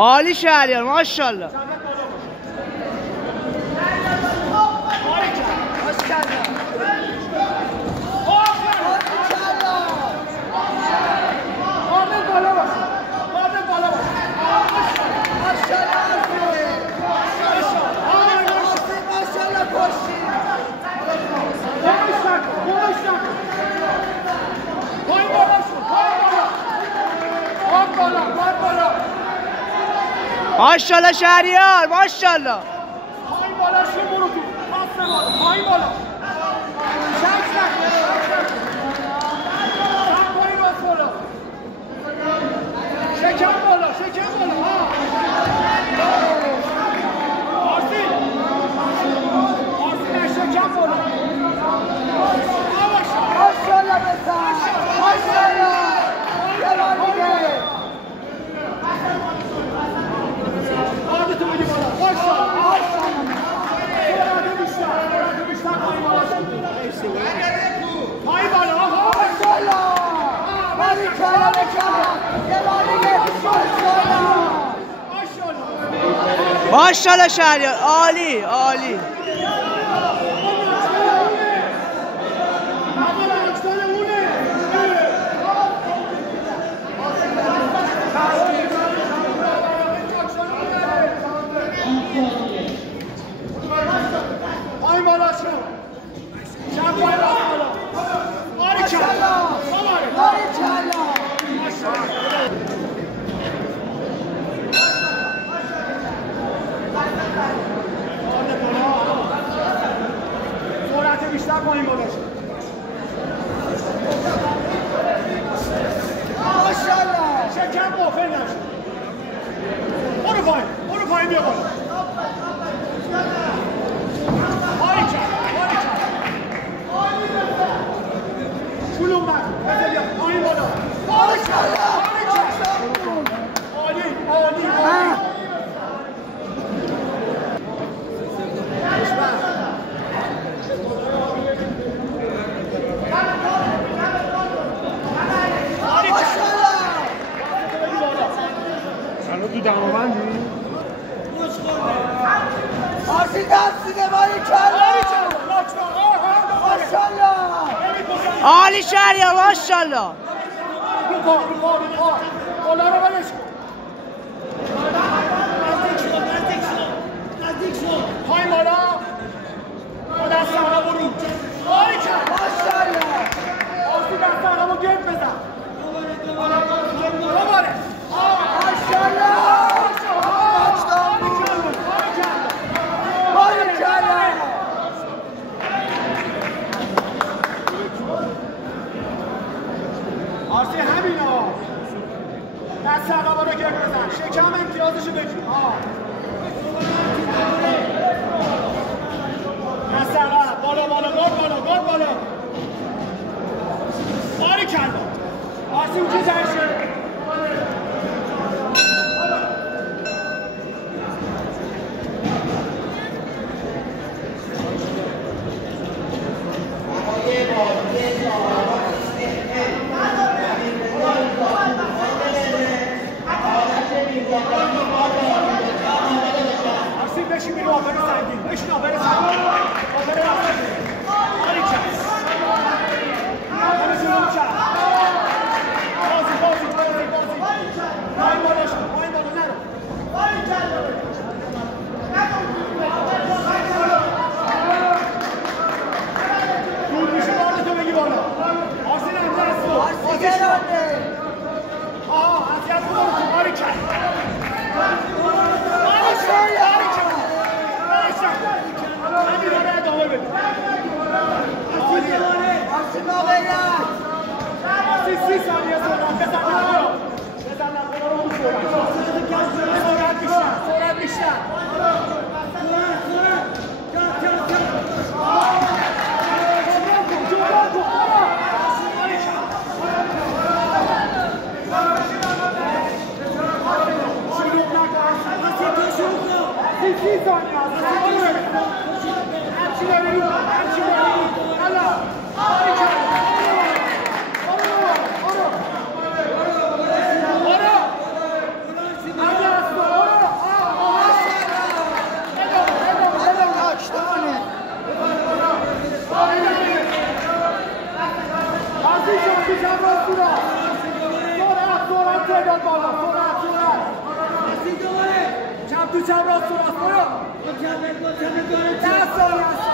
عالی شهریار ماشاءالله. ماشاءالله شهریار ماشاءالله. پایین بالا شو برو تو. پاس بالا. پایین بالا. شک نکن. شک پایین بالا. شکم بالا. شکم بالا. آرسی. آرسی شکم بالا. ماشاءالله بسر. ماشاءالله. یه بار دیگه. ماشاءالله شهریار عالی عالی. بیشتر پایین بالا شد. ماشاءالله. شکم قافل نشد. برو پایین بیا بالا. پایین کرد. شلوغ نکن. پایین بالا. ماشاءالله. عالی. تو دماوندی؟ آرسی دست دیده باری ماشاءالله. عالی شهریار ماشاءالله. رو پا بالا رو بلش کن. نزدیک شو. پایین بالا. با دست عقب برو. عالی کرد. ماشاءالله. آرسی دست عقب رو گرد بزن. دوباره. آرسی همینا دست عقب تو چپ راست تو راست برو 10 ثانیه است